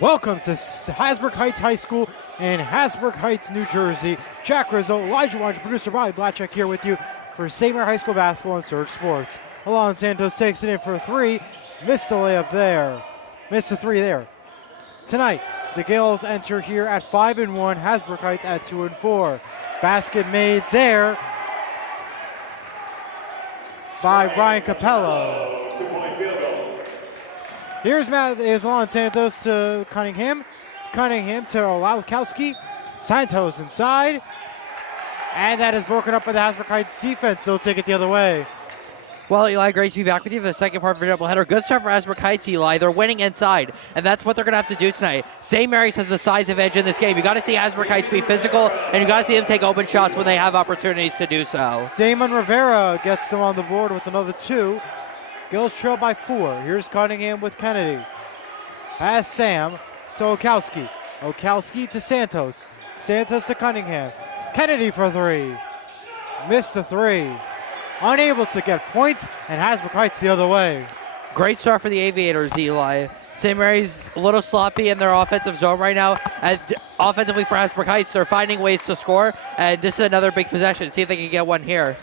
Welcome to Hasbrouck Heights High School in Hasbrouck Heights, New Jersey. Jack Rizzo, Elijah Wines, producer Bobby Blatchek here with you for St. Mary High School basketball and Surge Sports. Alon Santos takes it in for a three. Missed the layup there. Missed the three there. Tonight, the Gales enter here at 5-1, Hasbrouck Heights at 2-4. Basket made there by Brian Capello. Here's Alon Santos to Cunningham. Cunningham to Olakowski. Santos inside. And that is broken up by the Hasbrouck Heights defense. They'll take it the other way. Well, Eli, great to be back with you for the second part of the doubleheader. Good start for Hasbrouck Heights, Eli. They're winning inside, and that's what they're going to have to do tonight. St. Mary's has the size advantage in this game. You got to see Hasbrouck Heights be physical, and you got to see them take open shots when they have opportunities to do so. Damon Rivera gets them on the board with another two. Gills trail by 4. Here's Cunningham with Kennedy. Pass Sam to Olakowski. Olakowski to Santos. Santos to Cunningham. Kennedy for 3. Missed the 3. Unable to get points, and Hasbrouck Heights the other way. Great start for the Aviators, Eli. St. Mary's a little sloppy in their offensive zone right now. And offensively for Hasbrouck Heights, they're finding ways to score, and this is another big possession. See if they can get one here.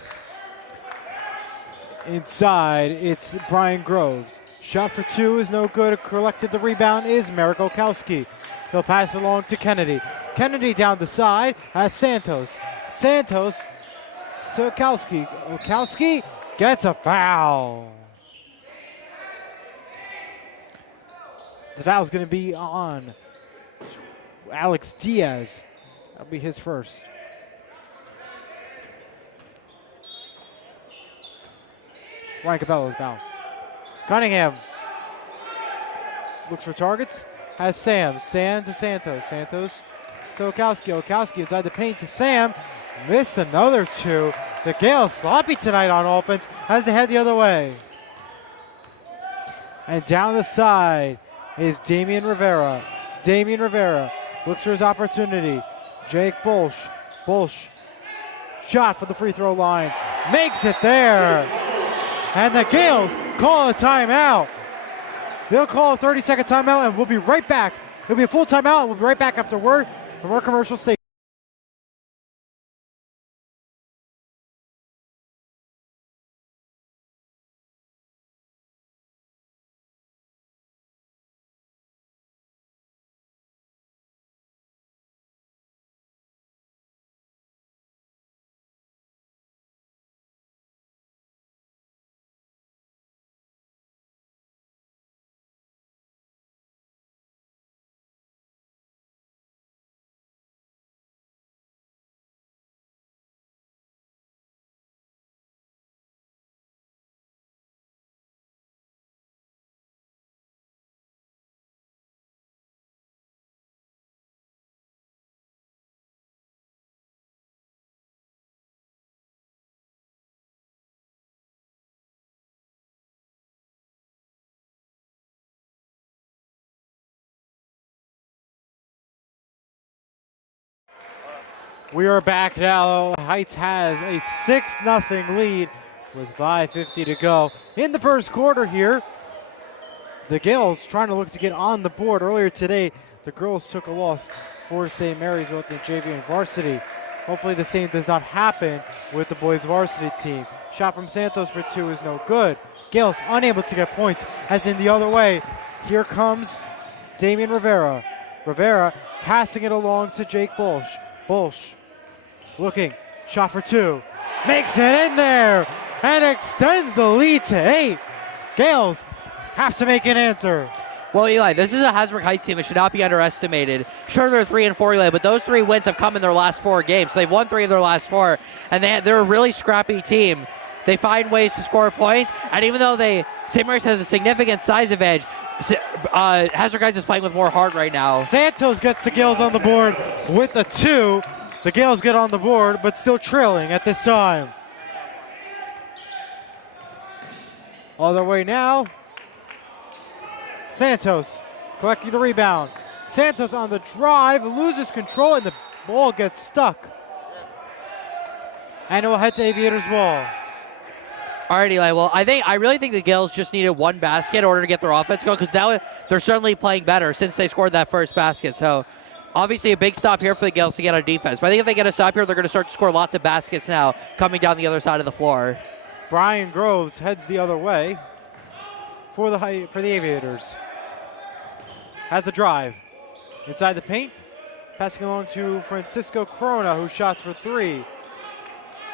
Inside, it's Brian Groves. Shot for 2 is no good. Collected the rebound is Merrick Olakowski. He'll pass it along to Kennedy. Kennedy down the side has Santos. Santos to Olakowski. Olakowski gets a foul. The foul's going to be on Alex Diaz. That'll be his first. Ryan Capello's foul. Cunningham looks for targets. Has Sam. Sam to Santos. Santos to Olakowski. Olakowski inside the paint to Sam. Missed another 2. The Gales sloppy tonight on offense as they head the other way. And down the side is Damian Rivera. Damian Rivera looks for his opportunity. Jake Bolsh. Bolsh. Shot for the free throw line. Makes it there. And the Gales call a timeout. They'll call a 30-second timeout, and we'll be right back. It'll be a full timeout, and we'll be right back after word from our commercial station. We are back now. Heights has a 6-0 lead with 5:50 to go. In the first quarter here, the Gales trying to look to get on the board. Earlier today, the girls took a loss for St. Mary's, both in JV and varsity. Hopefully the same does not happen with the boys varsity team. Shot from Santos for 2 is no good. Gales unable to get points, as in the other way. Here comes Damian Rivera. Rivera passing it along to Jake Bolsh. Bolsh looking, shot for 2, makes it in there, and extends the lead to 8. Gales have to make an answer. Well, Eli, this is a Hasbrouck Heights team that should not be underestimated. Sure, they're 3-4, Eli, but those 3 wins have come in their last 4 games. So they've won 3 of their last 4, and they're a really scrappy team. They find ways to score points, and even though St. Mary's has a significant size advantage, Hasbrouck Heights is playing with more heart right now. Santos gets the Gales on the board with a 2. The Gales get on the board, but still trailing at this time. All the way now. Santos collecting the rebound. Santos on the drive, loses control, and the ball gets stuck. And it will head to Aviators' ball. Alrighty, Eli. Well, I really think the Gales just needed one basket in order to get their offense going, because now they're certainly playing better since they scored that first basket. So obviously a big stop here for the Gales to get on defense. But I think if they get a stop here, they're going to start to score lots of baskets now coming down the other side of the floor. Brian Groves heads the other way for the Aviators. Has the drive inside the paint, passing along to Francisco Corona, who shots for three.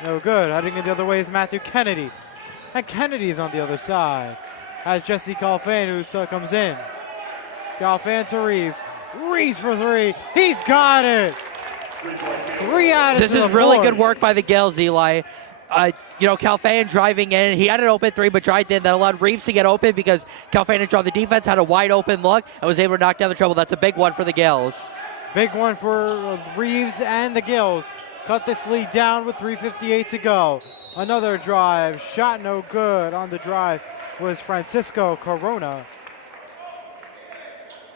No good. Heading in the other way is Matthew Kennedy. And Kennedy's on the other side. Has Jesse Calfan, who comes in. Calfan to Reeves. Reeves for three. He's got it. Three out of This is really good work by the Gales, Eli. Calfan driving in. He had an open three, but tried in. That allowed Reeves to get open because Calfan had dropped the defense, had a wide open look, and was able to knock down the trouble. That's a big one for the Gales. Big one for Reeves and the Gales. Cut this lead down with 3:58 to go. Another drive. Shot no good on the drive was Francisco Corona.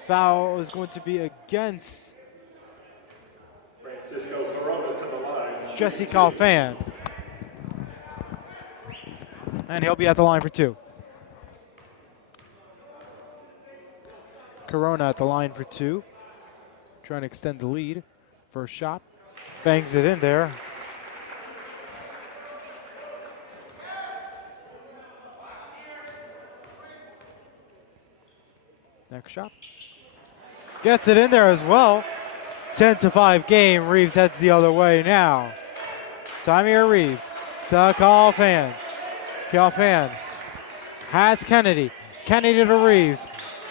Foul is going to be against Francisco Corona to the line. Jesse Calfan. And he'll be at the line for two. Corona at the line for two. Trying to extend the lead. First shot. Bangs it in there. Next shot. Gets it in there as well. 10-5 game. Reeves heads the other way now. Tamir Reeves to Calfan. Calfan has Kennedy. Kennedy to Reeves.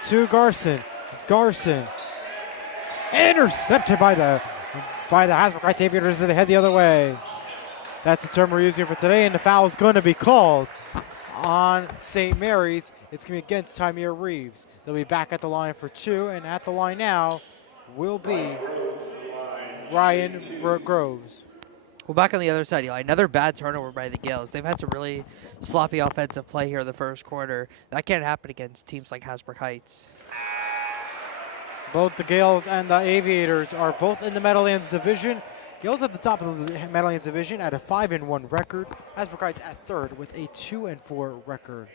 To Garson. Garson. Intercepted by the Hasbrouck Aviators as they head the other way. That's the term we're using for today, and the foul is going to be called on St. Mary's. It's going to be against Tamir Reeves. They'll be back at the line for two, and at the line now will be Ryan Groves. Well, back on the other side, Eli, another bad turnover by the Gales. They've had some really sloppy offensive play here in the first quarter. That can't happen against teams like Hasbrouck Heights. Both the Gales and the Aviators are both in the Meadowlands division. Gales at the top of the Meadowlands division at a 5-1 record. Hasbrouck Heights at third with a 2-4 record.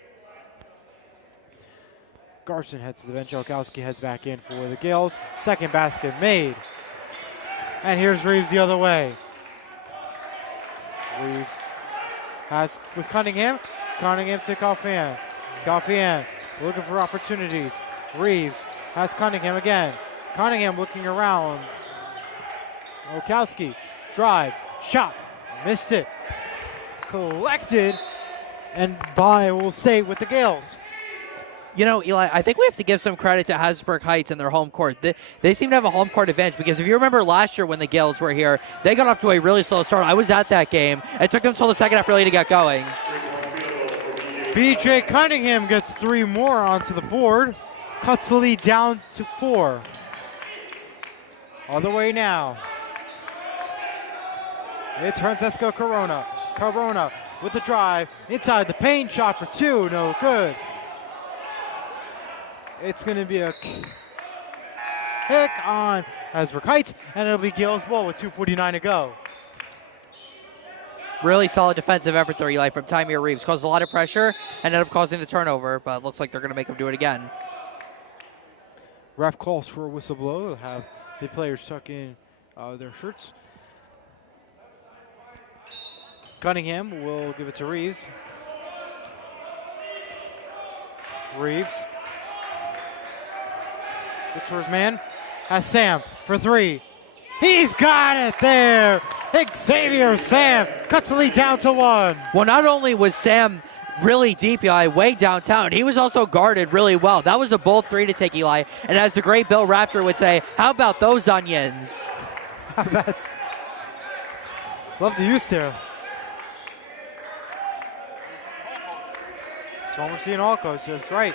Garson heads to the bench. Olkowski heads back in for the Gales. Second basket made. And here's Reeves the other way. Reeves has with Cunningham. Cunningham to Calfan. Calfan looking for opportunities. Reeves has Cunningham again. Cunningham looking around. Olkowski drives, shot, missed it. Collected, and by will stay with the Gales. You know, Eli, I think we have to give some credit to Hasbrouck Heights and their home court. They seem to have a home court advantage because if you remember last year when the Gales were here, they got off to a really slow start. I was at that game. It took them until the second half really to get going. BJ Cunningham gets three more onto the board. Cuts the lead down to 4. Other way now. It's Francisco Corona. Corona with the drive. Inside the paint, shot for 2. No good. It's going to be a kick on Hasbrouck Heights, and it'll be Gales ball with 2:49 to go. Really solid defensive effort there, Eli, from Tamir Reeves. Caused a lot of pressure, ended up causing the turnover, but looks like they're going to make him do it again. Ref calls for a whistle blow. They'll have the players tuck in their shirts. Cunningham will give it to Reeves. Reeves looks for his man. Has Sam for 3. He's got it there. Xavier Sam cuts the lead down to 1. Well, not only was Sam really deep, Eli, way downtown, he was also guarded really well. That was a bold 3 to take, Eli. And as the great Bill Rafter would say, how about those onions? Love the use there. Former CNO coach, that's right.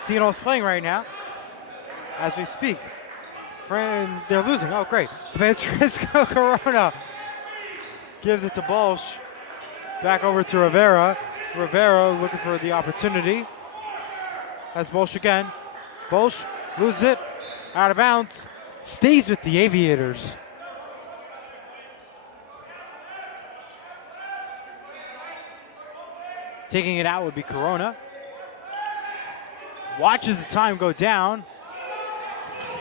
CNO's playing right now as we speak. Friends, they're losing. Oh, great. Francisco Corona gives it to Bolsh. Back over to Rivera. Rivera looking for the opportunity. Has Bolsh again. Bolsh loses it. Out of bounds. Stays with the Aviators. Taking it out would be Corona. Watches the time go down.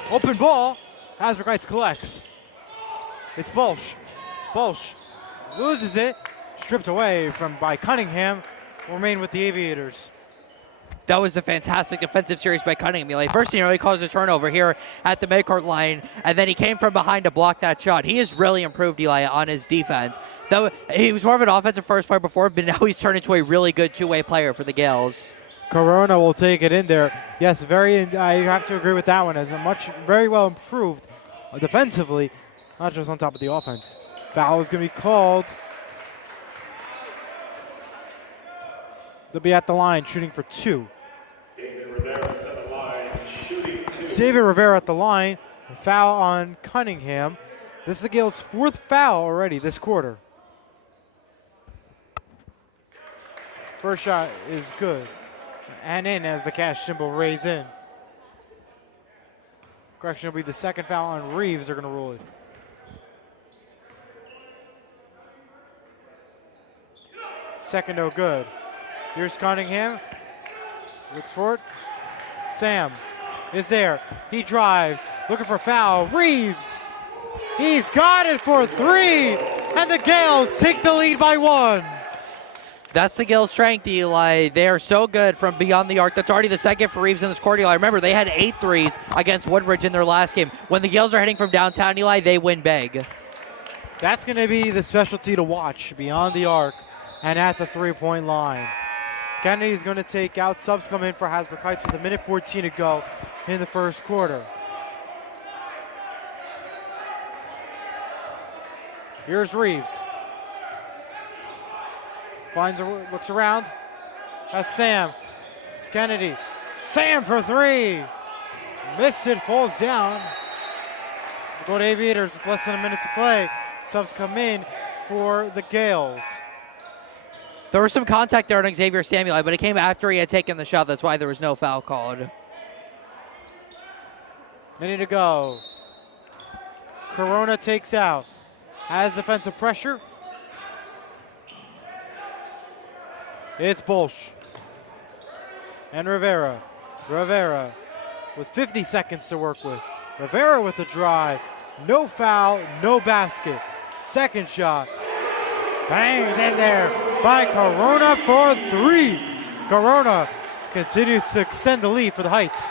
Open ball. Hasbrouck Heights collects. It's Bolsh. Bolsh loses it. Stripped away by Cunningham. Will remain with the Aviators. That was a fantastic defensive series by Cunningham. Like, first, he caused a turnover here at the midcourt line, and then he came from behind to block that shot. He has really improved, Eli, on his defense. He was more of an offensive first player before, but now he's turned into a really good two-way player for the Gales. Corona will take it in there. Yes, I have to agree with that one. As very well improved defensively, not just on top of the offense. Foul is going to be called. They'll be at the line shooting for 2. Xavier Rivera at the line. A foul on Cunningham. This is the Gales' 4th foul already this quarter. First shot is good. And in as the cash symbol raise in. Correction, will be the 2nd foul on Reeves. They're going to rule it. Second, no good. Here's Cunningham. Looks for it. Sam is there. He drives. Looking for foul. Reeves. He's got it for 3. And the Gales take the lead by 1. That's the Gales' strength, Eli. They are so good from beyond the arc. That's already the 2nd for Reeves in this quarter, Eli. Remember, they had 8 threes against Woodbridge in their last game. When the Gales are heading from downtown, Eli, they win big. That's going to be the specialty to watch beyond the arc and at the 3-point line. Kennedy's going to take out. Subs come in for Hasbrouck Heights with 1:14 to go in the first quarter. Here's Reeves. Looks around. Has Sam. It's Kennedy. Sam for 3. Missed it, falls down. We'll go to Aviators with less than a minute to play. Subs come in for the Gales. There was some contact there on Xavier Samuel, but it came after he had taken the shot. That's why there was no foul called. Minute to go. Corona takes out. Has defensive pressure. It's Bolsh. And Rivera. Rivera with 50 seconds to work with. Rivera with the drive. No foul, no basket. Second shot. Banged in there by Corona for 3. Corona continues to extend the lead for the Heights.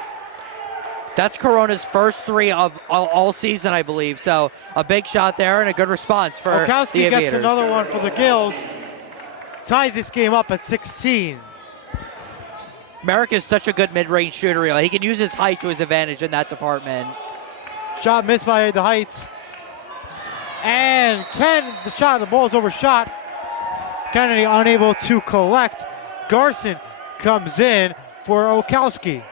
That's Corona's first 3 of all season, I believe. So a big shot there and a good response for Okowski the Aviators. gets another one for the Gales. Ties this game up at 16. Merrick is such a good mid-range shooter. He can use his height to his advantage in that department. Shot missed by the Heights. And the ball is overshot. Kennedy unable to collect. Garson comes in for Okowski.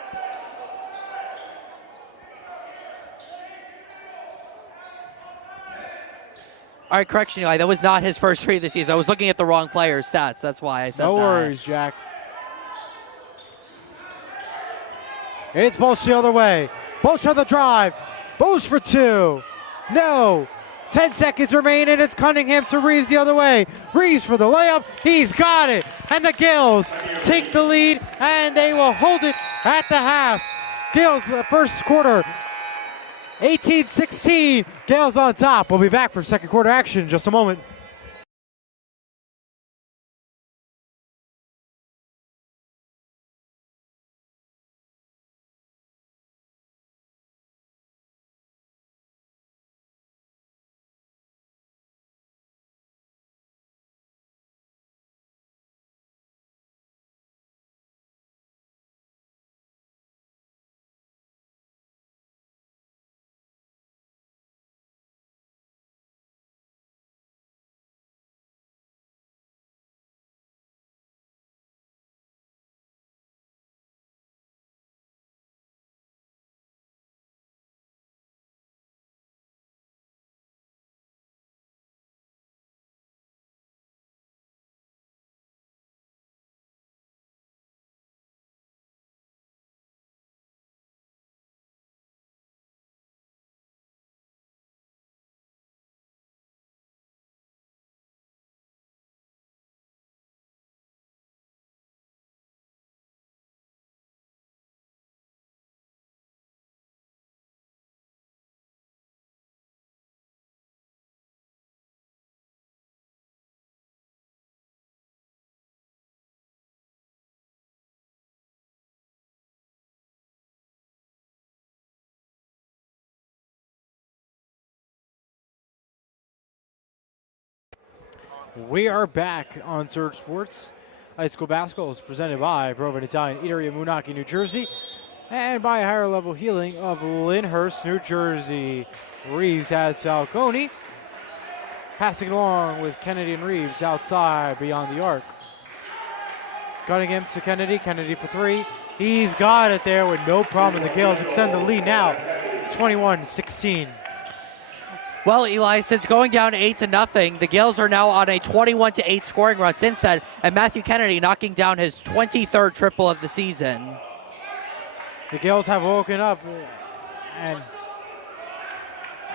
All right, correction, Eli. That was not his first 3 of the season. I was looking at the wrong player's stats. That's why I said that. No worries, Jack. It's Bolsh the other way. Bolsh on the drive. Bolsh for 2. No. 10 seconds remain, and it's Cunningham to Reeves the other way. Reeves for the layup. He's got it. And the Gales take the lead, and they will hold it at the half. Gales, first quarter, 18-16. Gales on top. We'll be back for second quarter action in just a moment. We are back on Surge Sports. High school basketball is presented by Proven Italian Eatery in Moonachie, New Jersey, and by Higher Level Healing of Lyndhurst, New Jersey. Reeves has Falcone. Passing it along with Kennedy and Reeves outside beyond the arc. Cutting to Kennedy. Kennedy for three. He's got it there with no problem. The Gales extend the lead now, 21-16. Well, Eli, since going down 8-0, the Gales are now on a 21-8 scoring run since then, and Matthew Kennedy knocking down his 23rd triple of the season. The Gales have woken up, and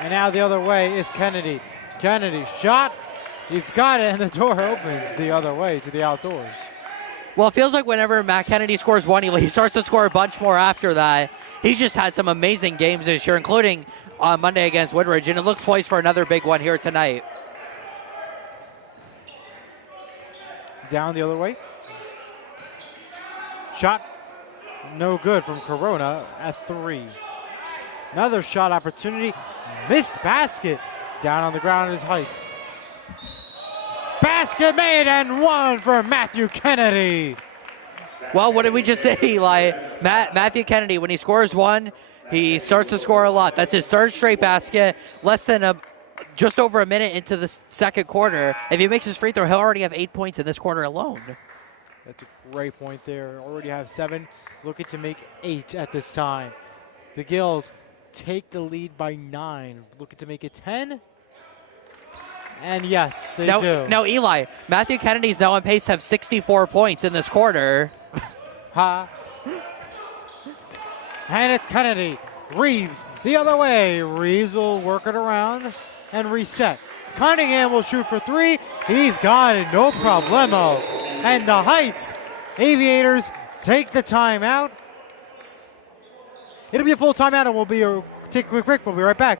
now the other way is Kennedy. Kennedy shot, he's got it, and the door opens the other way to the outdoors. Well, it feels like whenever Matt Kennedy scores one, he starts to score a bunch more after that. He's just had some amazing games this year, including on Monday against Woodridge, and it looks poised for another big one here tonight. Down the other way. Shot, no good from Corona at three. Another shot opportunity, missed basket. Down on the ground at his height. Basket made and one for Matthew Kennedy. Well, what did we just say, Eli? Matthew Kennedy, when he scores one, he starts to score a lot. That's his third straight basket, just over a minute into the second quarter. If he makes his free throw, he'll already have 8 points in this quarter alone. That's a great point there. Already have 7, looking to make 8 at this time. The Gills take the lead by 9, looking to make it 10. And yes, they do. Now, Eli, Matthew Kennedy's now on pace to have 64 points in this quarter. Ha. And it's Kennedy. Reeves the other way. Reeves will work it around and reset. Cunningham will shoot for 3. He's got it, no problemo. And the Heights Aviators take the timeout. It'll be a full timeout, and we'll take a quick break. We'll be right back.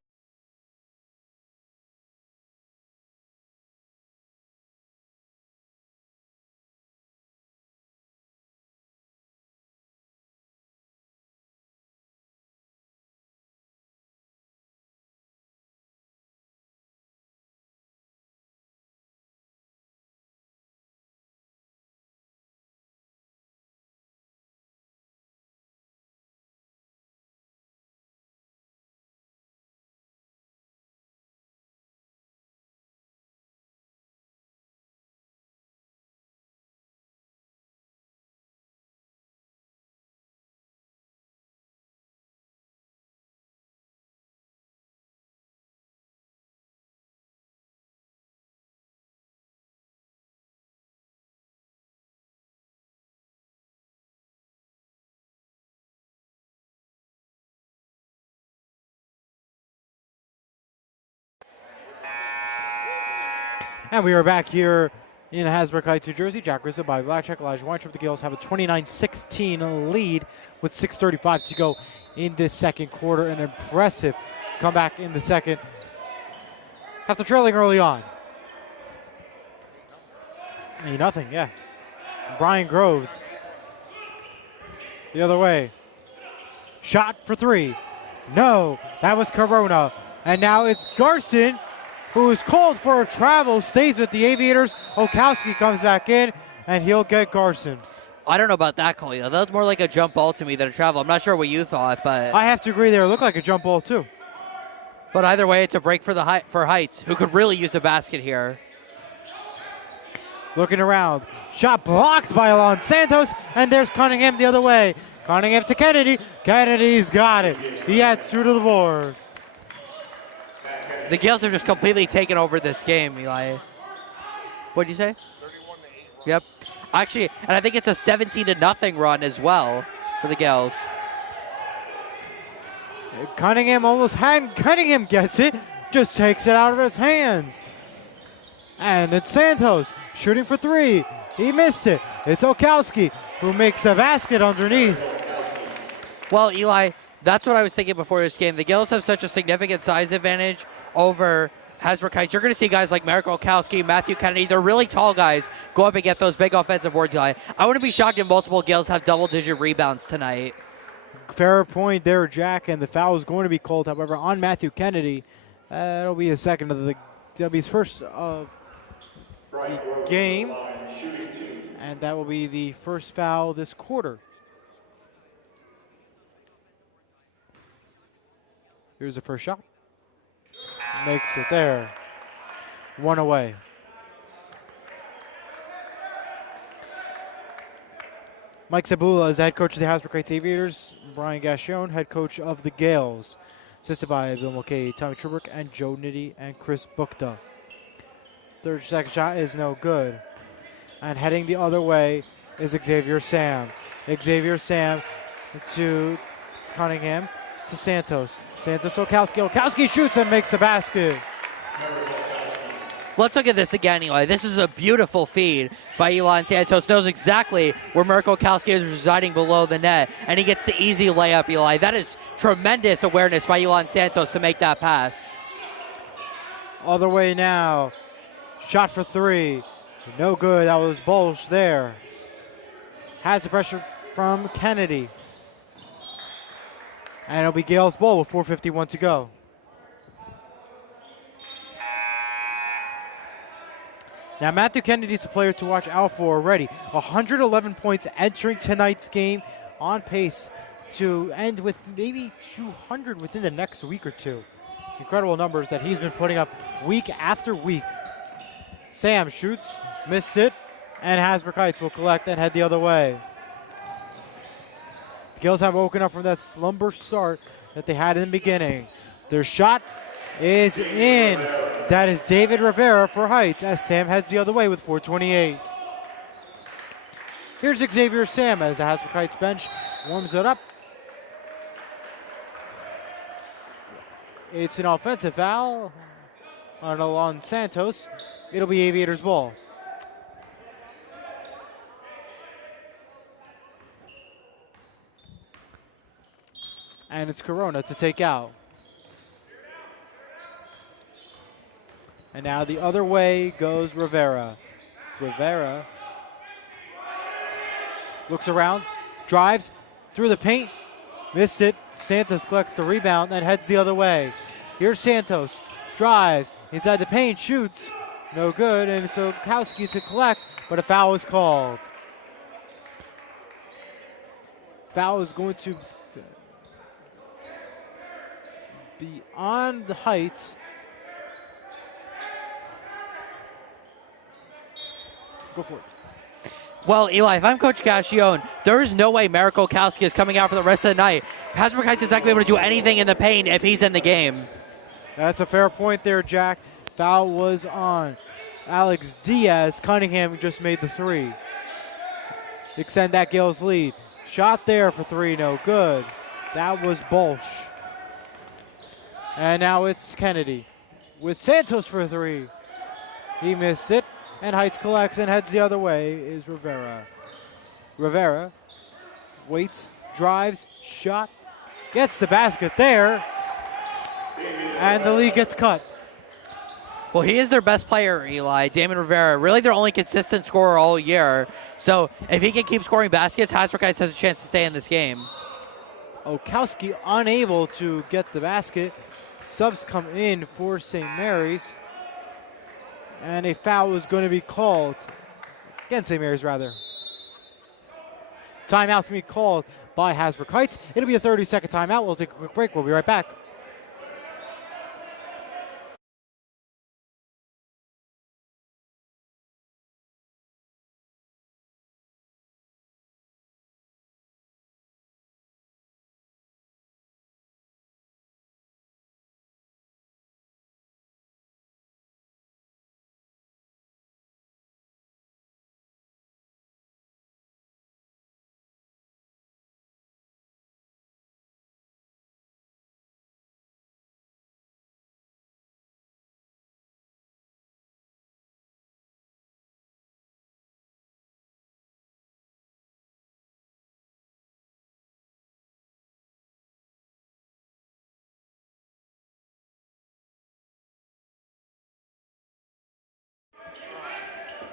And we are back here in Hasbrouck Heights, New Jersey. Jack Rizzo by Blackcheck. Elijah Weintraub. The Gales have a 29-16 lead with 6:35 to go in this second quarter. An impressive comeback in the second after trailing early on. 8-0, yeah. Brian Groves the other way. Shot for 3. No, that was Corona. And now it's Garson, who is called for a travel, stays with the Aviators. Okowski comes back in, and he'll get Garson. I don't know about that call, That was more like a jump ball to me than a travel. I'm not sure what you thought, but I have to agree there. It looked like a jump ball, too. But either way, it's a break for Heights, who could really use a basket here. Looking around. Shot blocked by Alon Santos, and there's Cunningham the other way. Cunningham to Kennedy. Kennedy's got it. He had 2 to the board. The Gales have just completely taken over this game, Eli. What'd you say? 31-8. Yep. Actually, and I think it's a 17-0 run as well for the Gales. Cunningham almost had. Cunningham gets it, just takes it out of his hands. And it's Santos shooting for 3. He missed it. It's Okowski who makes the basket underneath. Well, Eli, that's what I was thinking before this game. The Gales have such a significant size advantage over Hasbrouck Heights. You're going to see guys like Marek Olkowski, Matthew Kennedy. They're really tall guys go up and get those big offensive boards, Eli. I wouldn't be shocked if multiple Gales have double-digit rebounds tonight. Fair point there, Jack, and the foul is going to be called, however, on Matthew Kennedy. That'll be his second of that'll be his first of the game. And that will be the first foul this quarter. Here's the first shot. Makes it there. One away. Mike Sabula is the head coach of the Hasbrouck Heights Aviators. Brian Gashon, head coach of the Gales. Assisted by Bill Mulcahy, Tommy Trubrick, and Joe Nitty, and Chris Bukta. Second shot is no good. And heading the other way is Xavier Sam. Xavier Sam to Cunningham to Santos. Santos to Olkowski. Olkowski shoots and makes the basket. Let's look at this again, Eli. This is a beautiful feed by Eli, and Santos knows exactly where Mirko Olkowski is residing below the net, and he gets the easy layup, Eli. That is tremendous awareness by Eli Santos to make that pass. Other way now. Shot for three. No good. That was Bolsh there. Has the pressure from Kennedy. And it'll be Gales' ball with 4:51 to go. Now, Matthew Kennedy's a player to watch out for already. 111 points entering tonight's game, on pace to end with maybe 200 within the next week or two. Incredible numbers that he's been putting up week after week. Sam shoots, missed it, and Hasbrouck Heights will collect and head the other way. The Gales have woken up from that slumber start that they had in the beginning. Their shot is in. That is David Rivera for Heights as Sam heads the other way with 4:28. Here's Xavier Sam as the Hasbrouck Heights bench warms it up. It's an offensive foul on Alon Santos. It'll be Aviators' ball. And it's Corona to take out. And now the other way goes Rivera. Rivera looks around, drives through the paint, missed it. Santos collects the rebound and heads the other way. Here's Santos, drives inside the paint, shoots, no good, and it's Olkowski to collect, but a foul is called. Foul is going to be on the Heights. Go for it. Well, Eli, if I'm Coach Gascione, there is no way Mirko Olkowski is coming out for the rest of the night. Hasbrouck Heights is not going to be able to do anything in the paint if he's in the game. That's a fair point there, Jack. Foul was on Alex Diaz. Cunningham just made the three. Extend that Gales lead. Shot there for three, no good. That was Bolsh. And now it's Kennedy with Santos for three. He missed it. And Heights collects and heads the other way is Rivera. Rivera waits, drives, shot, gets the basket there, and the lead gets cut. Well, he is their best player, Eli, Damon Rivera. Really their only consistent scorer all year. So if he can keep scoring baskets, Hasbrouck Heights has a chance to stay in this game. Olkowski unable to get the basket. Subs come in for St. Mary's. And a foul is going to be called against St. Mary's, rather. Timeout's going to be called by Hasbrouck Heights. It'll be a 30-second timeout. We'll take a quick break. We'll be right back.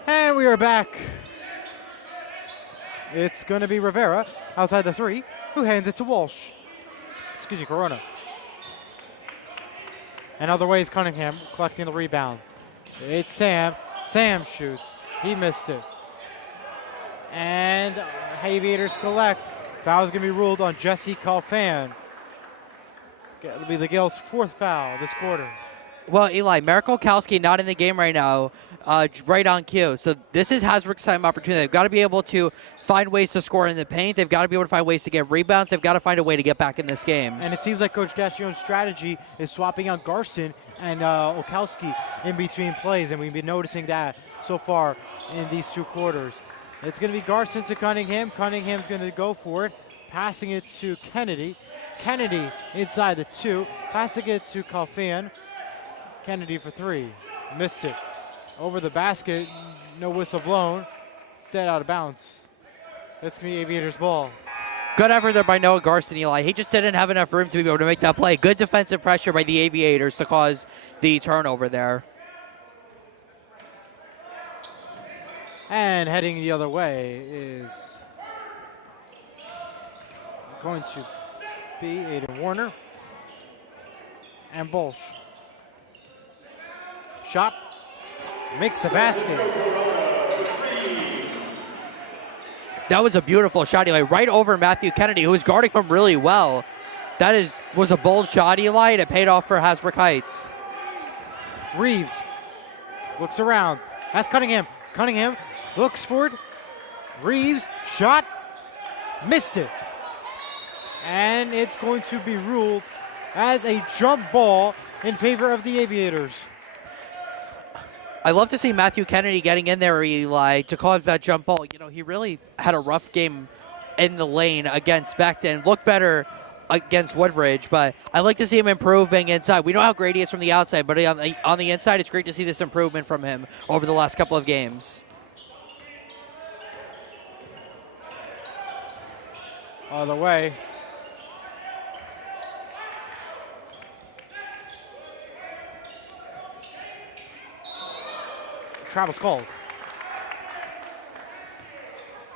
And we are back. It's going to be Rivera outside the three, who hands it to Walsh. Excuse me, Corona. And other way is Cunningham collecting the rebound. It's Sam. Sam shoots. He missed it. And Aviators collect. Foul's going to be ruled on Jesse Calfan. It'll be the Gales' 4th foul this quarter. Well, Eli, Merrick Olkowski not in the game right now, right on cue. So this is Hasbrouck's time opportunity. They've got to be able to find ways to score in the paint. They've got to be able to find ways to get rebounds. They've got to find a way to get back in this game. And it seems like Coach Gastion's strategy is swapping out Garson and Olkowski in between plays, and we've been noticing that so far in these 2 quarters. It's going to be Garson to Cunningham. Cunningham's going to go for it, passing it to Kennedy. Kennedy inside the 2, passing it to Calfan. Kennedy for 3, missed it. Over the basket, no whistle blown. Instead out of bounds. That's going to be Aviators' ball. Good effort there by Noah Garson, Eli. He just didn't have enough room to be able to make that play. Good defensive pressure by the Aviators to cause the turnover there. And heading the other way is going to be Aiden Warner and Bolsch. Shot, makes the basket. That was a beautiful shot, Eli, right over Matthew Kennedy, who was guarding him really well. That was a bold shot, Eli, and it paid off for Hasbrouck Heights. Reeves looks around. That's Cunningham. Cunningham looks for it. Reeves, shot, missed it. And it's going to be ruled as a jump ball in favor of the Aviators. I love to see Matthew Kennedy getting in there, Eli, to cause that jump ball. You know, he really had a rough game in the lane against Beckton. Looked better against Woodbridge, but I like to see him improving inside. We know how great he is from the outside, but on the inside, it's great to see this improvement from him over the last couple of games. All the way. Travel's called.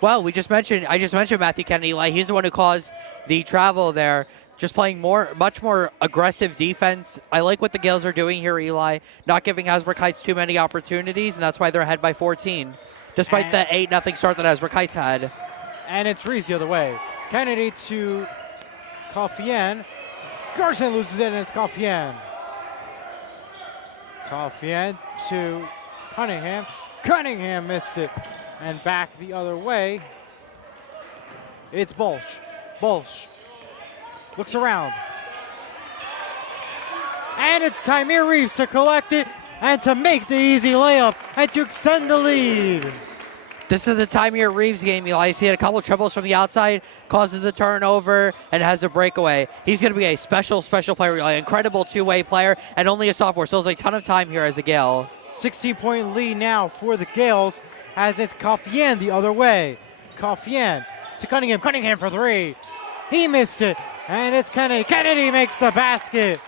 Well, I just mentioned Matthew Kennedy. Like, he's the one who caused the travel there. Just playing much more aggressive defense. I like what the Gales are doing here, Eli. Not giving Hasbrouck Heights too many opportunities, and that's why they're ahead by 14, despite the 8-0 start that Hasbrouck Heights had. And it's Reeves the other way. Kennedy to Calfan. Garson loses it, and it's Calfan. Calfan to Cunningham. Cunningham missed it. And back the other way, it's Bolsch. Bolsch looks around. And it's Tymir Reeves to collect it and to make the easy layup and to extend the lead. This is the Tymir Reeves game, Eli. He had a couple of troubles from the outside, causes the turnover, and has a breakaway. He's going to be a special player, Eli. Incredible two-way player, and only a sophomore, so there's a ton of time here as a Gale. 16-point lead now for the Gales as it's Calfan the other way. Calfan to Cunningham. Cunningham for 3. He missed it, and it's Kennedy. Kennedy makes the basket.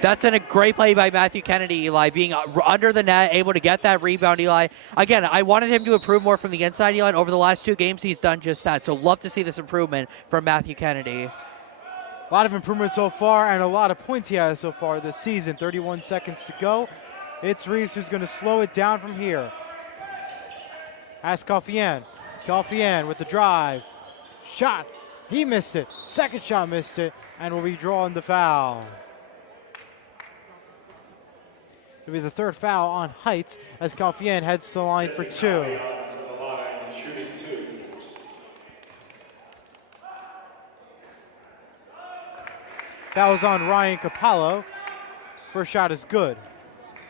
That's a great play by Matthew Kennedy, Eli, being under the net, able to get that rebound, Eli. Again, I wanted him to improve more from the inside, Eli, and over the last 2 games, he's done just that. So love to see this improvement from Matthew Kennedy. A lot of improvement so far and a lot of points he has so far this season. 31 seconds to go. It's Reeves who's going to slow it down from here. As Calfan. Calfan with the drive. Shot. He missed it. Second shot missed it and will be drawing the foul. It'll be the 3rd foul on Heights as Calfan heads to the line for 2. Foul's on Ryan Capallo. First shot is good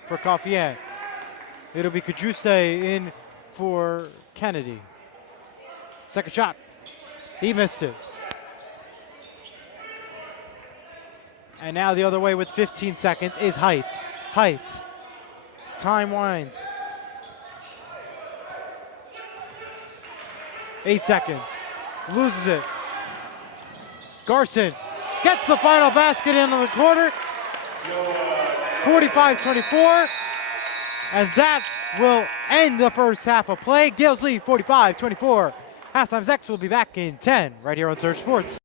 for Calfan. It'll be Kajuse in for Kennedy. Second shot. He missed it. And now the other way with 15 seconds is Heights. Heights. Time winds. 8 seconds. Loses it. Garson gets the final basket in the quarter. 45-24. And that will end the first half of play. Gales lead 45-24. Halftime's X will be back in 10 right here on Surge Sports.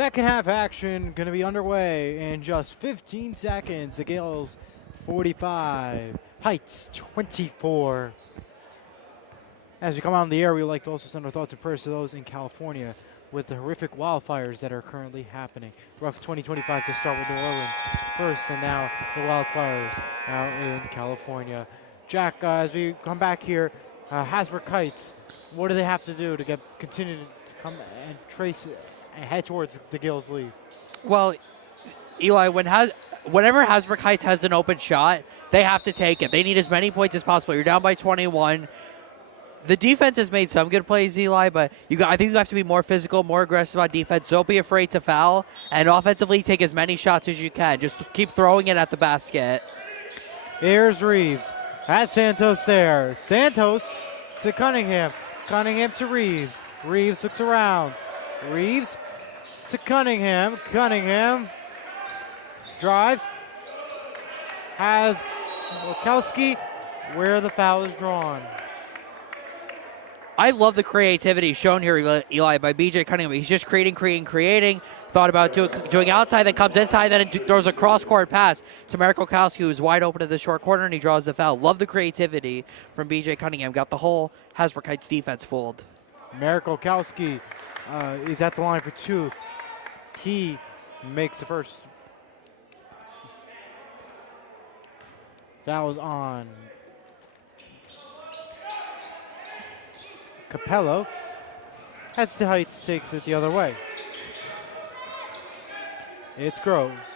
Second half action going to be underway in just 15 seconds. The Gales 45, Heights 24. As we come out in the air, we would like to also send our thoughts and prayers to those in California with the horrific wildfires that are currently happening. Rough 2025 to start with New Orleans first, and now the wildfires out in California. Jack, as we come back here, Hasbrouck Heights, what do they have to do to continue to come and trace and head towards the Gales lead? Well, Eli, whenever Hasbrouck Heights has an open shot, they have to take it. They need as many points as possible. You're down by 21. The defense has made some good plays, Eli, but I think you have to be more physical, more aggressive on defense. Don't be afraid to foul, and offensively take as many shots as you can. Just keep throwing it at the basket. Here's Reeves. Has Santos there. Santos to Cunningham. Cunningham to Reeves. Reeves looks around. Reeves to Cunningham. Cunningham drives. Has Wachowski where the foul is drawn. I love the creativity shown here, Eli, by B.J. Cunningham. He's just creating. Thought about doing outside, then comes inside, then it throws a cross-court pass to Marek Wachowski, who's wide open in the short corner, and he draws the foul. Love the creativity from B.J. Cunningham. Got the whole Hasbrouck Heights defense fooled. Marek Wachowski is at the line for two. He makes the first. Foul is on Capello. As the Heights takes it the other way. It's Groves.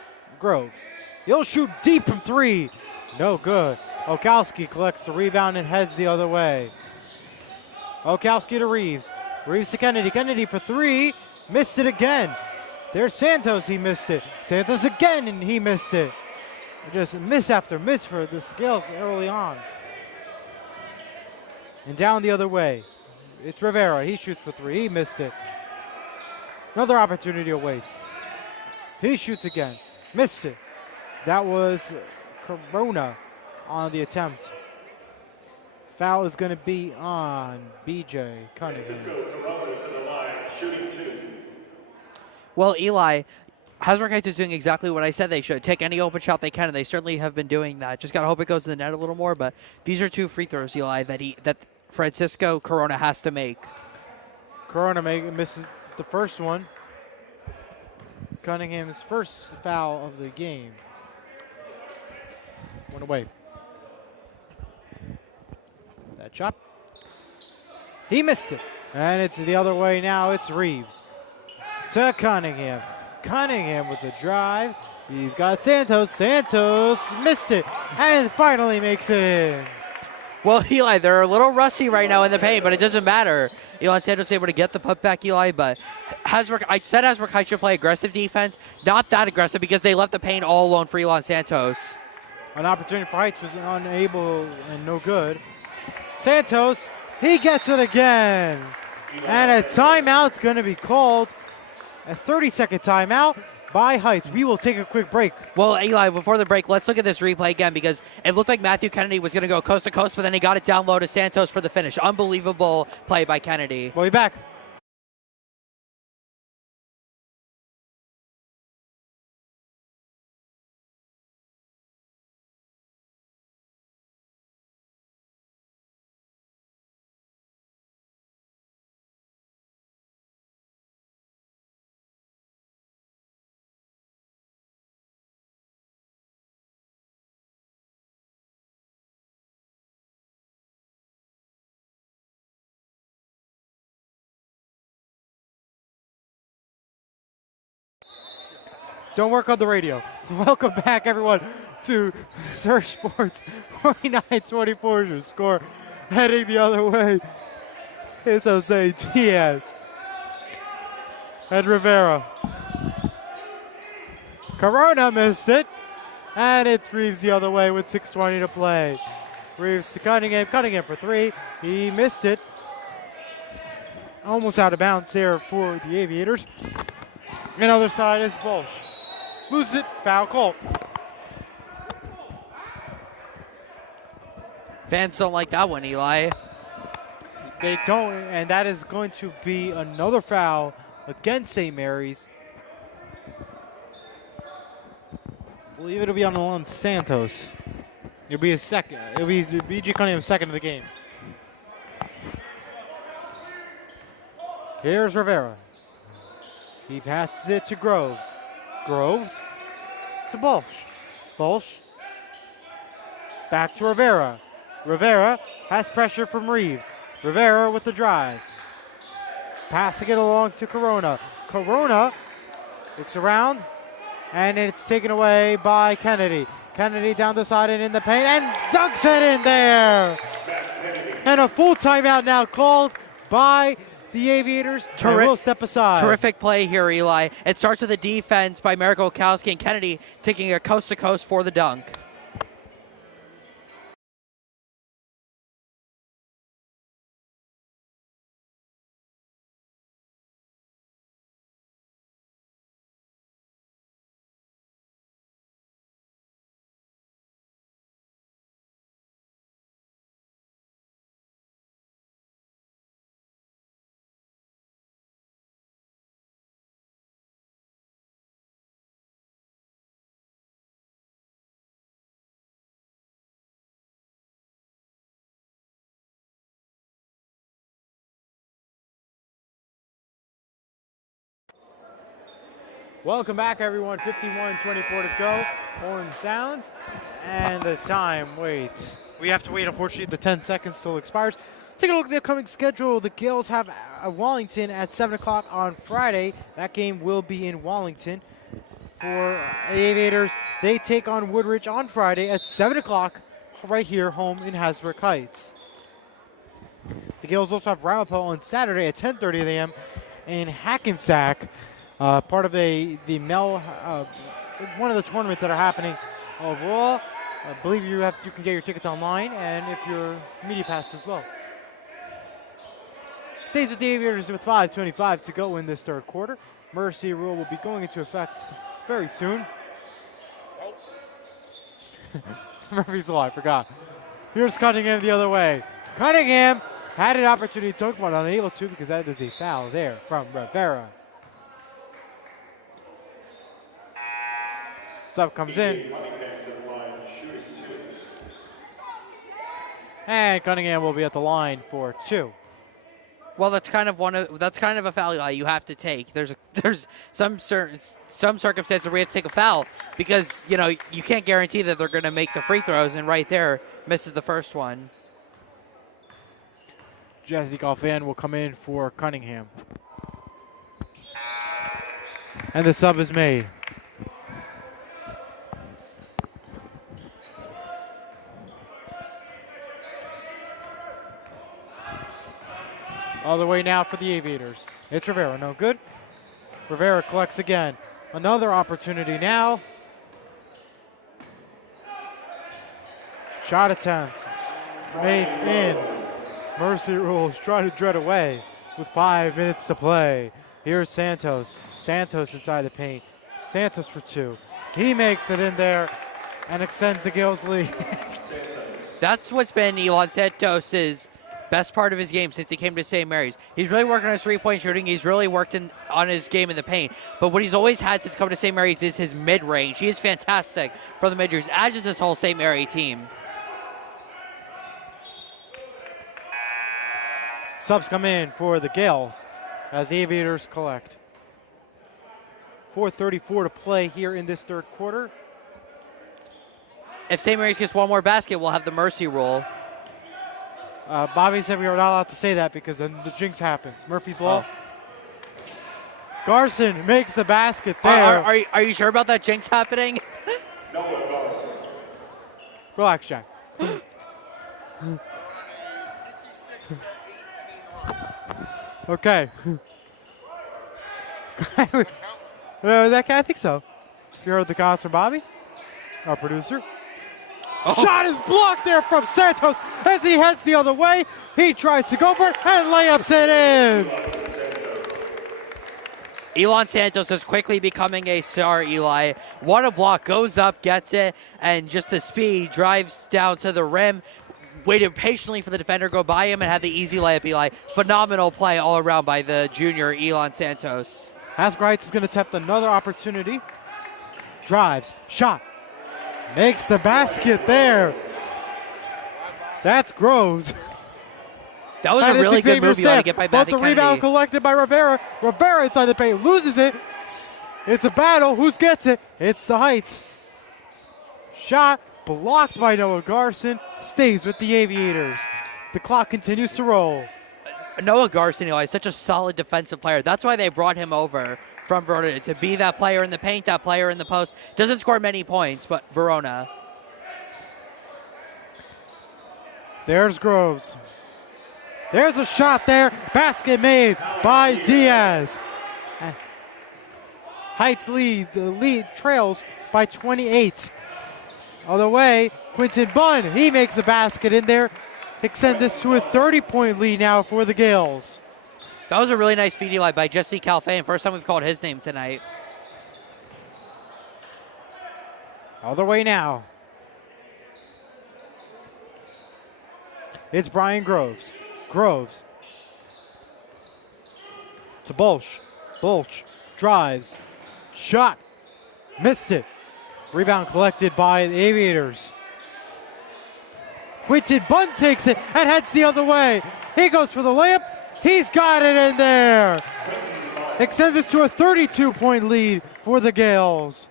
He'll shoot deep from three. No good. Wachowski collects the rebound and heads the other way. Wachowski to Reeves. Reeves to Kennedy. Kennedy for three. Missed it again. There's Santos. He missed it. Santos again, and he missed it. Just miss after miss for the Gales early on. And down the other way. It's Rivera. He shoots for three. He missed it. Another opportunity awaits. He shoots again. Missed it. That was Corona on the attempt. Foul is going to be on B.J. Cunningham. Well, Eli, Hasbrouck Heights is doing exactly what I said they should. Take any open shot they can, and they certainly have been doing that. Just got to hope it goes to the net a little more, but these are two free throws, Eli, that Francisco Corona has to make. Corona misses the first one. Cunningham's first foul of the game. One away. That shot. He missed it. And it's the other way now. It's Reeves to Cunningham. Cunningham with the drive. He's got Santos. Santos missed it and finally makes it in. Well, Eli, they're a little rusty right now in the paint, but it doesn't matter. Elon Santos able to get the putback, Eli, but I said Hasbrouck Heights should play aggressive defense. Not that aggressive because they left the paint all alone for Elon Santos. An opportunity for Heights was unable and no good. Santos, he gets it again. And a timeout's going to be called. A 30-second timeout by Heights. We will take a quick break. Well, Eli, before the break, let's look at this replay again because it looked like Matthew Kennedy was going to go coast to coast, but then he got it down low to Santos for the finish. Unbelievable play by Kennedy. We'll be back. Don't work on the radio. Welcome back, everyone, to Surf Sports 49-24 your score. Heading the other way is Jose Diaz and Rivera. Corona missed it, and it's Reeves the other way with 6:20 to play. Reeves to Cunningham. Cunningham for three. He missed it. Almost out of bounds there for the Aviators. And other side is Bolsh. Loses it, foul call. Fans don't like that one, Eli. They don't, and that is going to be another foul against St. Mary's. I believe it'll be on Alon Santos. It'll be his second. It'll be B.J. Cunningham's second of the game. Here's Rivera. He passes it to Groves. Groves to Bolsh. Bolsh back to Rivera. Rivera has pressure from Reeves. Rivera with the drive. Passing it along to Corona. Corona looks around, and it's taken away by Kennedy. Kennedy down the side and in the paint, and dunks it in there. And a full timeout now called by the Aviators. Will step aside. Terrific play here, Eli. It starts with a defense by Merrick Olkowski, and Kennedy taking a coast-to-coast for the dunk. Welcome back, everyone. 51-24 to go. Horn sounds, and the time waits. We have to wait, unfortunately, the 10 seconds till it expires. Take a look at the upcoming schedule. The Gales have Wallington at 7 o'clock on Friday. That game will be in Wallington. For the Aviators, they take on Woodridge on Friday at 7 o'clock right here, home in Hasbrouck Heights. The Gales also have Ramapo on Saturday at 10:30 a.m. in Hackensack. Part of one of the tournaments that are happening overall. I believe you can get your tickets online, and if you're media pass as well. Stays with the Aviators with 5:25 to go in this third quarter. Mercy rule will be going into effect very soon. Murphy's Law, I forgot. Here's Cunningham the other way. Cunningham had an opportunity, took one, unable to because that is a foul there from Rivera. Sub comes in. And Cunningham will be at the line for 2. Well, that's kind of a foul you have to take. There's some circumstances where you have to take a foul because you can't guarantee that they're going to make the free throws, and right there misses the first one. Jesse Goffin will come in for Cunningham. And the sub is made. All the way now for the Aviators. It's Rivera, no good. Rivera collects again. Another opportunity now. Shot attempt. Made in. Mercy rules trying to dread away with 5 minutes to play. Here's Santos. Santos inside the paint. Santos for 2. He makes it in there and extends the Gales lead. That's what's been Elon Santos's best part of his game since he came to St. Mary's. He's really working on his three-point shooting. He's really worked on his game in the paint. But what he's always had since coming to St. Mary's is his mid-range. He is fantastic for the mid-range, as is this whole St. Mary team. Subs come in for the Gales as the Aviators collect. 4:34 to play here in this third quarter. If St. Mary's gets one more basket, we'll have the mercy rule. Bobby said we were not allowed to say that because then the jinx happens. Murphy's Law. Garson makes the basket there. Are you sure about that jinx happening? Relax, Jack. Okay. I think so. You heard the comments from Bobby, our producer. Shot is blocked there from Santos as he heads the other way. He tries to go for it and layups it in. Elon Santos is quickly becoming a star, Eli. What a block. Goes up, gets it, and just the speed drives down to the rim. Waited patiently for the defender to go by him and had the easy layup, Eli. Phenomenal play all around by the junior Elon Santos. Hasbrouck is going to attempt another opportunity. Drives, shot, makes the basket there. That's Groves. That was a really good move you had to get by But Matthew the rebound Kennedy. collected by Rivera. Rivera inside the paint, loses it. It's a battle. Who gets it? It's the Heights. Shot blocked by Noah Garson. Stays with the Aviators. The clock continues to roll. Noah Garson, is such a solid defensive player. That's why they brought him over from Verona, to be that player in the paint, that player in the post. Doesn't score many points, but Verona. There's Groves. There's a shot there. Basket made by Diaz. Heights lead trails by 28. Other way, Quinton Bunn, he makes the basket in there. Extends this to a 30-point lead now for the Gales. That was a really nice feed Eli by Jesse Calfan. First time we've called his name tonight. Other way now. It's Brian Groves. Groves to Bolsch. Bolsch drives. Shot. Missed it. Rebound collected by the Aviators. Quinton Bunn takes it and heads the other way. He goes for the layup. He's got it in there. Extends it to a 32-point lead for the Gales.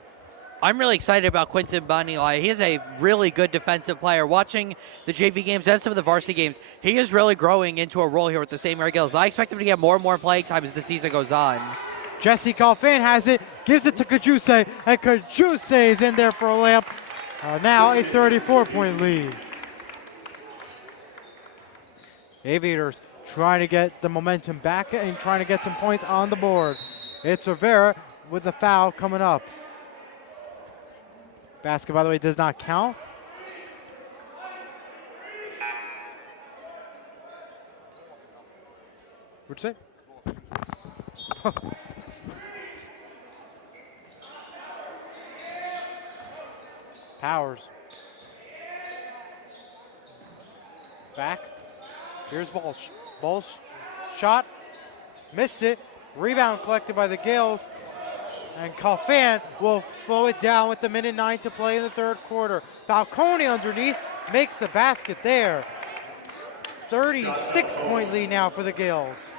I'm really excited about Quinton Bunn, Eli. He is a really good defensive player. Watching the JV games and some of the varsity games, he is really growing into a role here with the St. Mary Gales. I expect him to get more and more playing time as the season goes on. Jesse Calfan has it, gives it to Kajuse, and Kajuse is in there for a layup. Now a 34-point lead. Aviators trying to get the momentum back and trying to get some points on the board. It's Rivera with a foul coming up. Basket, by the way, does not count. What'd you say? Powers. Back. Here's Bolsch. Bolsch. Shot. Missed it. Rebound collected by the Gales. And Calfan will slow it down with the minute 9 to play in the third quarter. Falcone underneath makes the basket there. 36-point lead now for the Gales.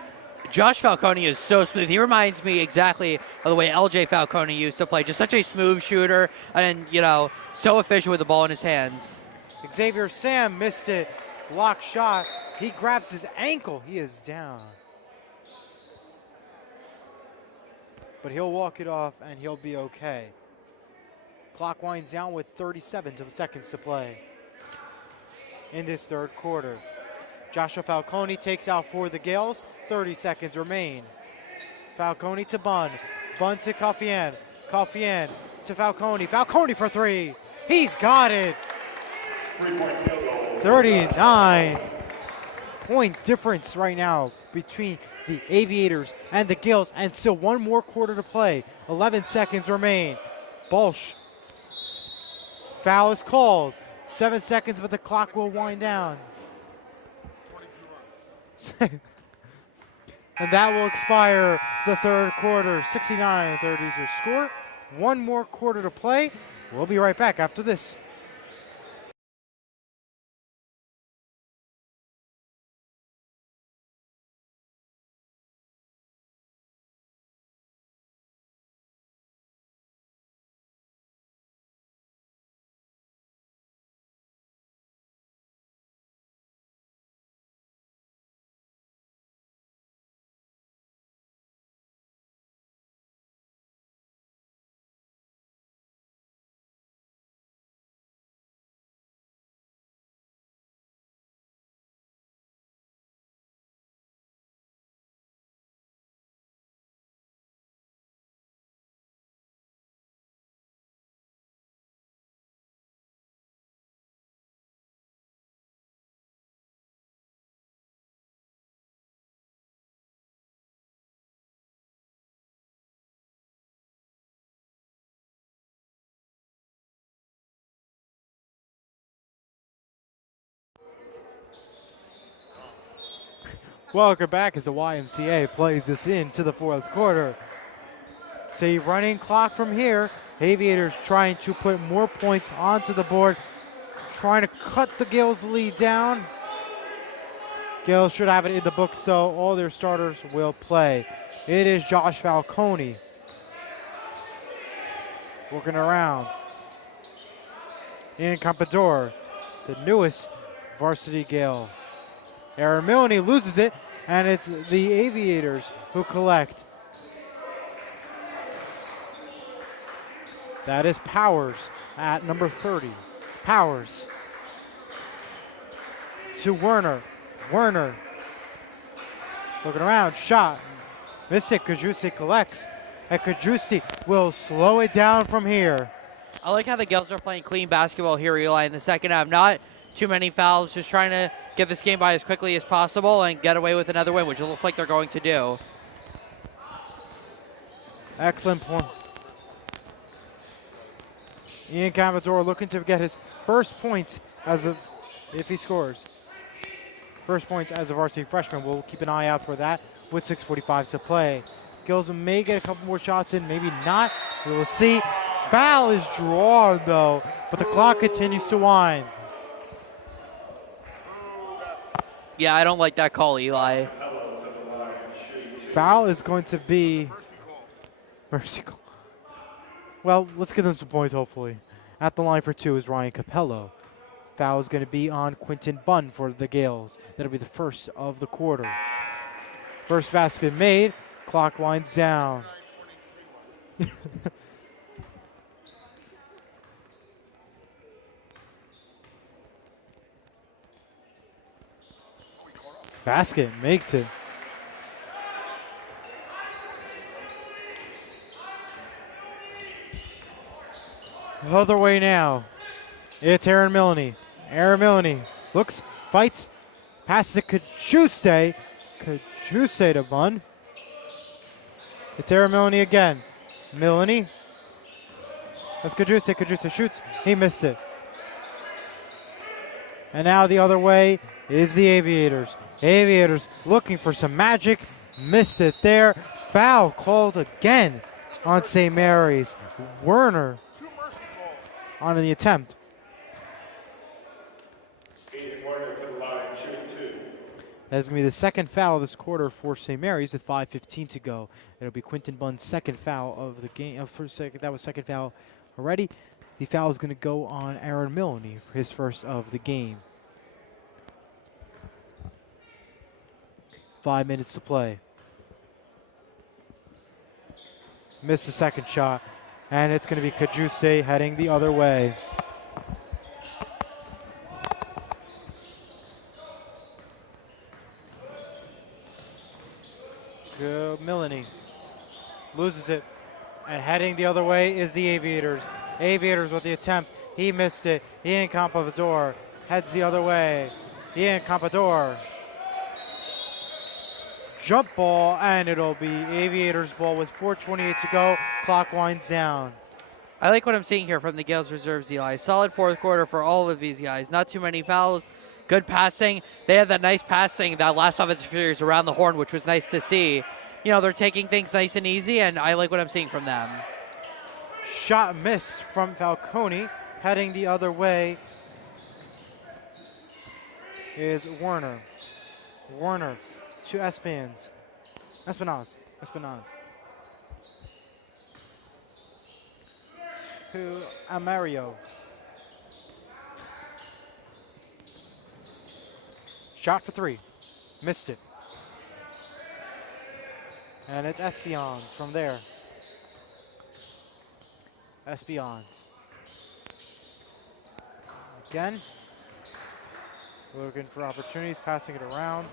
Josh Falcone is so smooth. He reminds me exactly of the way LJ Falcone used to play. Just such a smooth shooter and, so efficient with the ball in his hands. Xavier Sam missed it. Block shot. He grabs his ankle. He is down. But he'll walk it off and he'll be okay. Clock winds down with 37 seconds to play in this third quarter. Joshua Falcone takes out for the Gales. 30 seconds remain. Falcone to Bunn. Bunn to Calfan. Calfan to Falcone. Falcone for three. He's got it. 39-point difference right now between the Aviators and the Gales, and still one more quarter to play. 11 seconds remain. Bolsch. Foul is called. 7 seconds, but the clock will wind down. And that will expire the third quarter. 69-30 is your score. One more quarter to play. We'll be right back after this. Welcome back as the YMCA plays this into the fourth quarter. To a running clock from here, Aviators trying to put more points onto the board, trying to cut the Gales lead down. Gales should have it in the books though. All their starters will play. It is Josh Falcone working around. Ian Campador, the newest varsity Gale. Aaron Milne loses it, and it's the Aviators who collect. That is Powers at number 30. Powers to Werner. Werner looking around, shot. Missed it, Kajusty collects. And Kajusty will slow it down from here. I like how the Gales are playing clean basketball here, Eli, in the second half. Not too many fouls, just trying to get this game by as quickly as possible and get away with another win, which it looks like they're going to do. Excellent point. Ian Cavador looking to get his first points as of, if he scores. First points as a varsity freshman. We'll keep an eye out for that with 6:45 to play. Gills may get a couple more shots in, maybe not. We will see. Foul is drawn though, but the clock continues to wind. Yeah, I don't like that call, Eli. Foul is going to be mercy call. Well, let's give them some points, hopefully. At the line for two is Ryan Capello. Foul is going to be on Quinton Bunn for the Gales. That'll be the first of the quarter. First basket made. Clock winds down. Basket makes it. Other way now. It's Aaron Milne. Aaron Milne looks, fights, passes to Kajusty. Kajusty to Bunn. It's Aaron Milne again. Milne. That's Kajusty. Kajusty shoots. He missed it. And now the other way is the Aviators. Aviators looking for some magic. Missed it there. Foul called again on St. Mary's. Werner on the attempt. That's going to be the second foul of this quarter for St. Mary's with 5:15 to go. It'll be Quinton Bunn's second foul of the game. That was second foul already. The foul is going to go on Aaron Milne for his first of the game. 5 minutes to play. Missed the second shot, and it's going to be Kajusty heading the other way. Milne loses it, and heading the other way is the Aviators. Aviators with the attempt. He missed it. Ian Campador heads the other way. Ian Campador. Jump ball, and it'll be Aviators ball with 4:28 to go. Clock winds down. I like what I'm seeing here from the Gales reserves, Eli. Solid fourth quarter for all of these guys. Not too many fouls. Good passing. They had that nice passing that last offensive series around the horn, which was nice to see. You know, they're taking things nice and easy, and I like what I'm seeing from them. Shot missed from Falcone. Heading the other way is Werner. Werner to Espinaz. To Amario. Shot for three. Missed it. And it's Espinaz from there. Espinaz. Again. Looking for opportunities, passing it around.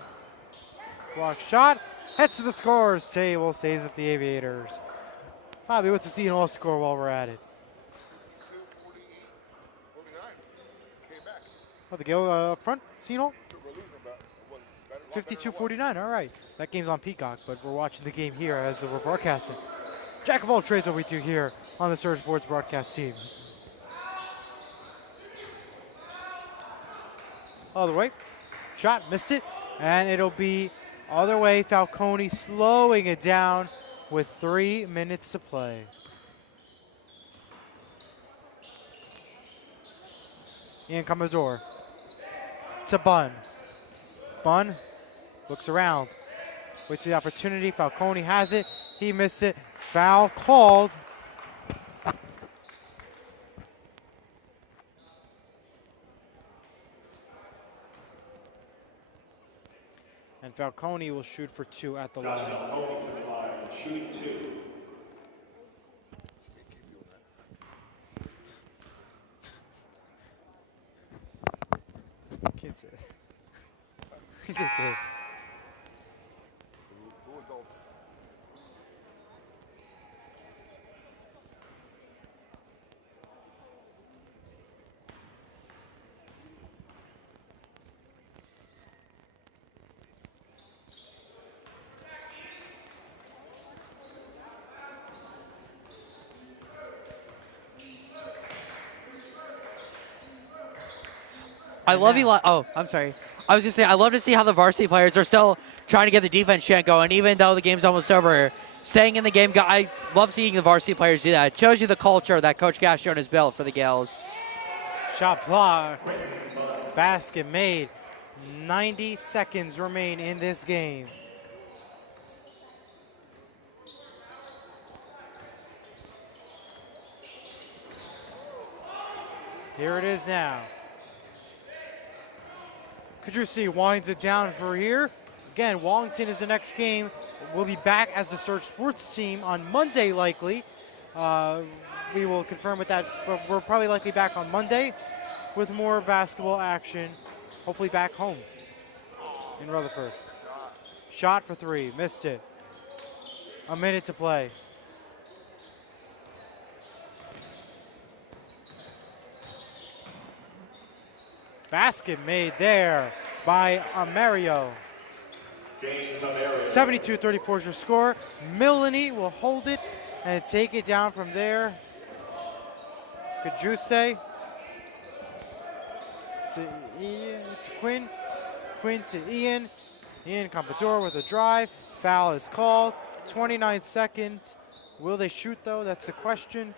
Block shot. Heads to the scores table, stays with the Aviators. Bobby, what's the Seton score while we're at it? Oh, the Gale up front, Seton? 52-49, all right. That game's on Peacock, but we're watching the game here as we're broadcasting. Jack of all trades, what we do here on the Surge Sports broadcast team. Other way, shot, missed it, and it'll be other way, Falcone slowing it down with 3 minutes to play. Ian Commodore to Bunn. Bunn looks around. Waits for the opportunity. Falcone has it. He missed it. Foul called. And Falcone will shoot for 2 at the line. Falcone to the line, shooting 2. Gets it. Gets it. I love Eli. Oh, I'm sorry. I was just saying, I love to see how the varsity players are still trying to get the defense chant going, even though the game's almost over. Staying in the game, I love seeing the varsity players do that. It shows you the culture that Coach Gaston has built for the Gales. Shot blocked. Basket made. 90 seconds remain in this game. Here it is now. Kadrusi winds it down for here. Again, Wallington is the next game. We'll be back as the Surge Sports team on Monday, likely. We will confirm with that, but we're probably likely back on Monday with more basketball action. Hopefully back home in Rutherford. Shot for 3, missed it. A minute to play. Basket made there by Amario. 72-34 is your score. Milani will hold it and take it down from there. Kajuste to Ian, to Quinn. Quinn to Ian. Ian Campador with a drive. Foul is called. 29 seconds. Will they shoot though? That's the question.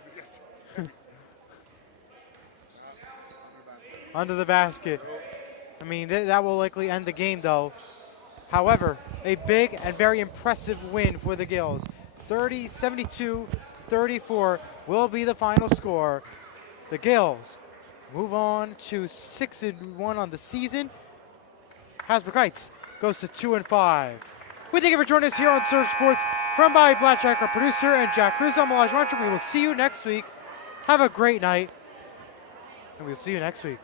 Under the basket. I mean, that will likely end the game though. However, a big and very impressive win for the Gills. 72-34 will be the final score. The Gills move on to 6-1 on the season. Hasbrouck Heights goes to 2-5. We thank you for joining us here on Surge Sports. From Bobby Blackjack, our producer, and Jack Rizzo, I'm Elijah Rancher. We will see you next week. Have a great night, and we'll see you next week.